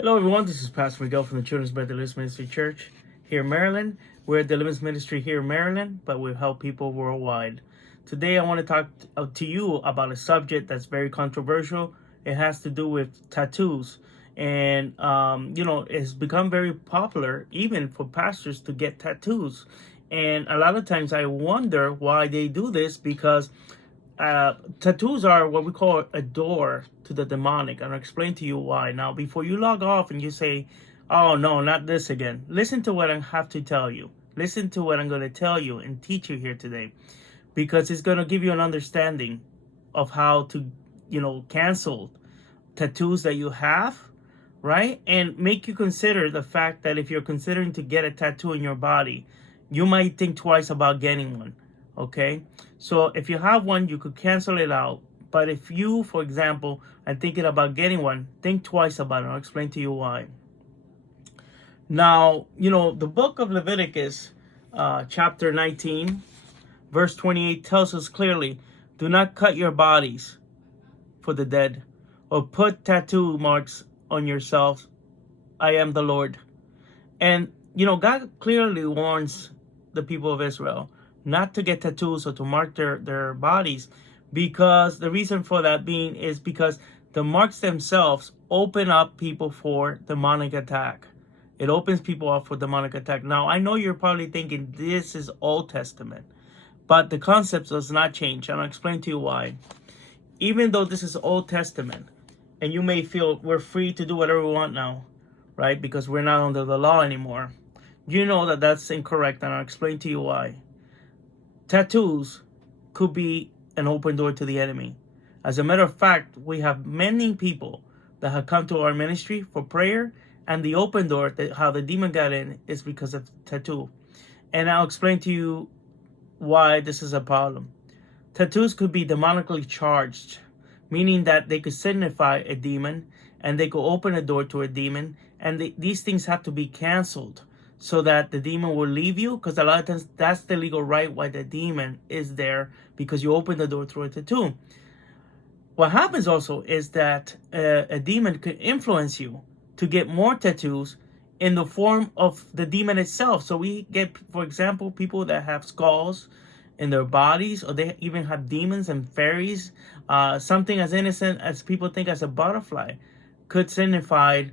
Hello, everyone. This is Pastor Miguel from the Children's Bread Deliverance Ministry Church here in Maryland. We're a deliverance ministry here in Maryland, but we help people worldwide. Today, I want to talk to you about a subject that's very controversial. It has to do with tattoos. And, it's become very popular even for pastors to get tattoos. And a lot of times I wonder why they do this because tattoos are what we call a door to the demonic, and I'll explain to you why. Now, before you log off and you say, oh no, not this again, listen to what I have to tell you. Listen to what I'm going to tell you and teach you here today, because it's going to give you an understanding of how to, cancel tattoos that you have, right? And make you consider the fact that if you're considering to get a tattoo in your body, you might think twice about getting one. Okay, so if you have one, you could cancel it out. But if you, for example, are thinking about getting one, think twice about it. I'll explain to you why. Now, the book of Leviticus, chapter 19, verse 28 tells us clearly, do not cut your bodies for the dead or put tattoo marks on yourselves. I am the Lord. And, God clearly warns the people of Israel not to get tattoos or to mark their bodies, because the reason for that being is because the marks themselves open up people for demonic attack. It opens people up for demonic attack. Now, I know you're probably thinking this is Old Testament, but the concept does not change, and I'll explain to you why. Even though this is Old Testament, and you may feel we're free to do whatever we want now, right? Because we're not under the law anymore. You know that that's incorrect, and I'll explain to you why. Tattoos could be an open door to the enemy. As a matter of fact, we have many people that have come to our ministry for prayer, and the open door, how the demon got in, is because of tattoo. And I'll explain to you why this is a problem. Tattoos could be demonically charged, meaning that they could signify a demon, and they could open a door to a demon, and these things have to be canceled so that the demon will leave you, because a lot of times that's the legal right why the demon is there, because you open the door through a tattoo. What happens also is that a demon could influence you to get more tattoos in the form of the demon itself. So we get, for example, people that have skulls in their bodies, or they even have demons and fairies. Something as innocent as people think as a butterfly could signify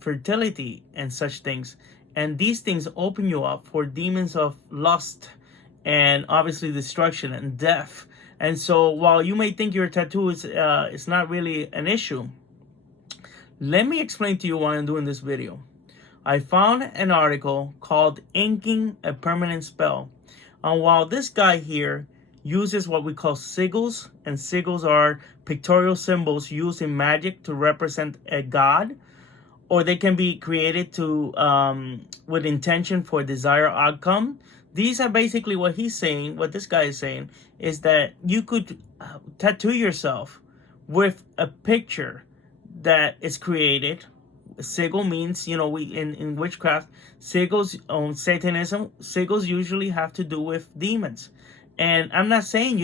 fertility and such things. And these things open you up for demons of lust and obviously destruction and death. And so while you may think your tattoo is not really an issue, let me explain to you why I'm doing this video. I found an article called Inking a Permanent Spell. And while this guy here uses what we call sigils, and sigils are pictorial symbols used in magic to represent a god, or they can be created to with intention for a desired outcome. These are basically what he's saying. What this guy is saying is that you could tattoo yourself with a picture that is created. Sigil means, we in witchcraft, sigils on Satanism, sigils usually have to do with demons. And I'm not saying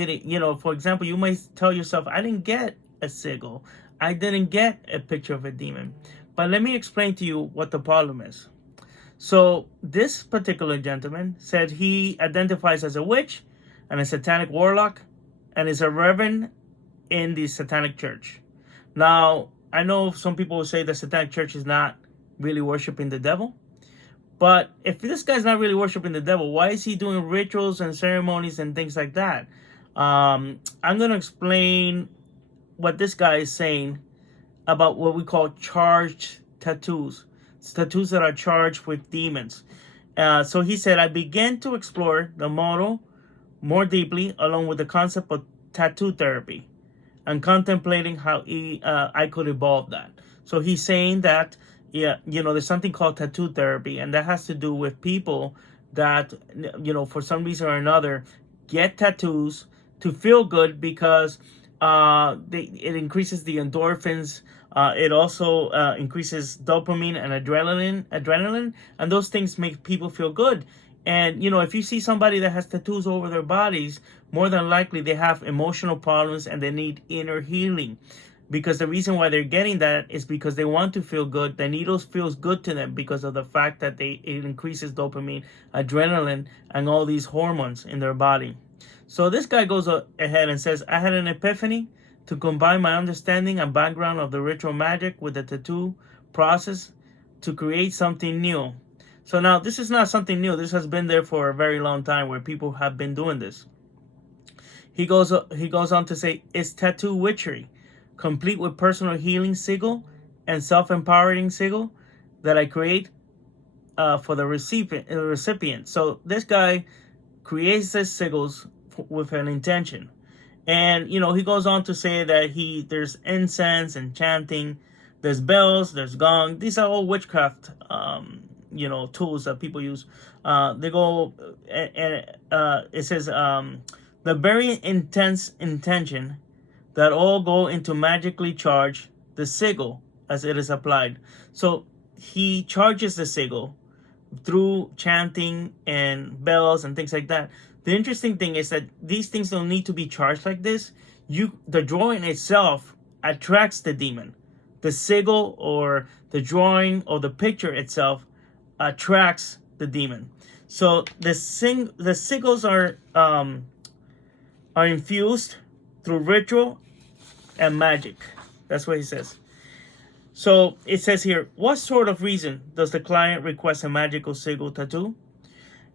for example, you might tell yourself, I didn't get a sigil. I didn't get a picture of a demon. But let me explain to you what the problem is. So this particular gentleman said he identifies as a witch and a satanic warlock and is a reverend in the satanic church. Now, I know some people will say the satanic church is not really worshiping the devil. But if this guy's not really worshiping the devil, why is he doing rituals and ceremonies and things like that? I'm going to explain what this guy is saying about what we call charged tattoos. It's tattoos that are charged with demons. So he said, I began to explore the model more deeply, along with the concept of tattoo therapy, and contemplating how I could evolve that. So he's saying that, there's something called tattoo therapy, and that has to do with people that, for some reason or another, get tattoos to feel good because it increases the endorphins. It also increases dopamine and adrenaline, and those things make people feel good. And, if you see somebody that has tattoos over their bodies, more than likely they have emotional problems and they need inner healing. because the reason why they're getting that is because they want to feel good. The needles feels good to them because of the fact that it increases dopamine, adrenaline, and all these hormones in their body. So this guy goes ahead and says, I had an epiphany to combine my understanding and background of the ritual magic with the tattoo process to create something new. So now this is not something new. This has been there for a very long time where people have been doing this. He goes on to say, it's tattoo witchery, complete with personal healing sigil and self-empowering sigil that I create for the recipient. So this guy creates his sigils with an intention. And, you know, he goes on to say that there's incense and chanting, there's bells, there's gong. These are all witchcraft, you know, tools that people use. They go, and it says, the very intense intention that all go into magically charge the sigil as it is applied. So he charges the sigil through chanting and bells and things like that. The interesting thing is that these things don't need to be charged like this. The drawing itself attracts the demon. The sigil or the drawing or the picture itself attracts the demon. So the sigils are infused through ritual and magic. That's what he says. So it says here, what sort of reason does the client request a magical sigil tattoo?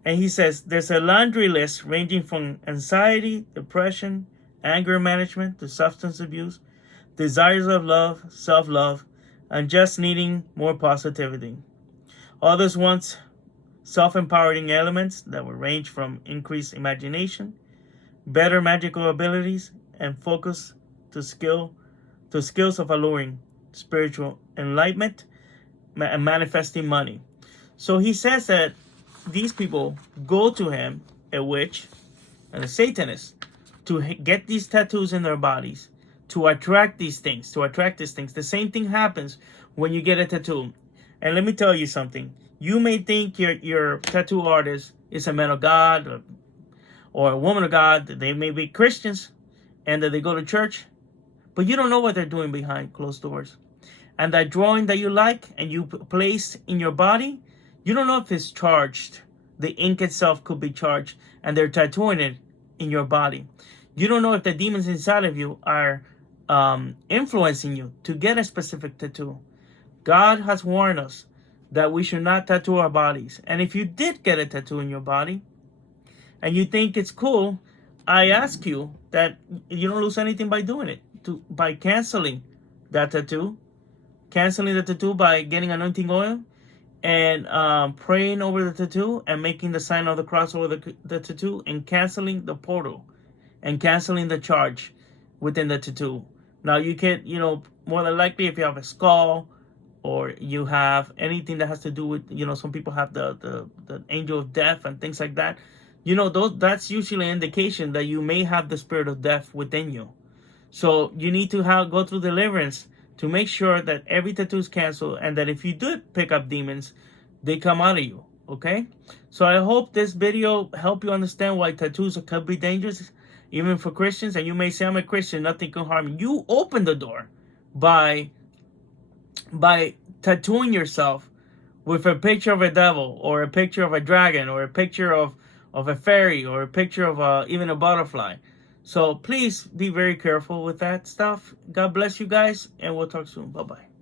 And he says there's a laundry list ranging from anxiety, depression, anger management to substance abuse, desires of love, self-love, and just needing more positivity. Others want self-empowering elements that will range from increased imagination, better magical abilities, and focus to skills of alluring, spiritual enlightenment, and manifesting money. So he says that these people go to him, a witch and a Satanist, to get these tattoos in their bodies, to attract these things, The same thing happens when you get a tattoo. And let me tell you something. You may think your tattoo artist is a man of God or a woman of God. They may be Christians and that they go to church, but you don't know what they're doing behind closed doors. And that drawing that you like and you place in your body, you don't know if it's charged. The ink itself could be charged and they're tattooing it in your body. You don't know if the demons inside of you are influencing you to get a specific tattoo. God has warned us that we should not tattoo our bodies. And if you did get a tattoo in your body and you think it's cool, I ask you that you don't lose anything by doing it, by canceling that tattoo, canceling the tattoo by getting anointing oil and praying over the tattoo and making the sign of the cross over the tattoo and canceling the portal and canceling the charge within the tattoo. Now you can, more than likely if you have a skull or you have anything that has to do with, some people have the angel of death and things like that. That's usually an indication that you may have the spirit of death within you. So you need to go through deliverance to make sure that every tattoo is canceled and that if you do pick up demons, they come out of you, okay? So I hope this video helped you understand why tattoos could be dangerous, even for Christians. And you may say, I'm a Christian, nothing can harm me. You open the door by tattooing yourself with a picture of a devil or a picture of a dragon or a picture of a fairy or a picture of even a butterfly. So please be very careful with that stuff. God bless you guys, and we'll talk soon. Bye-bye.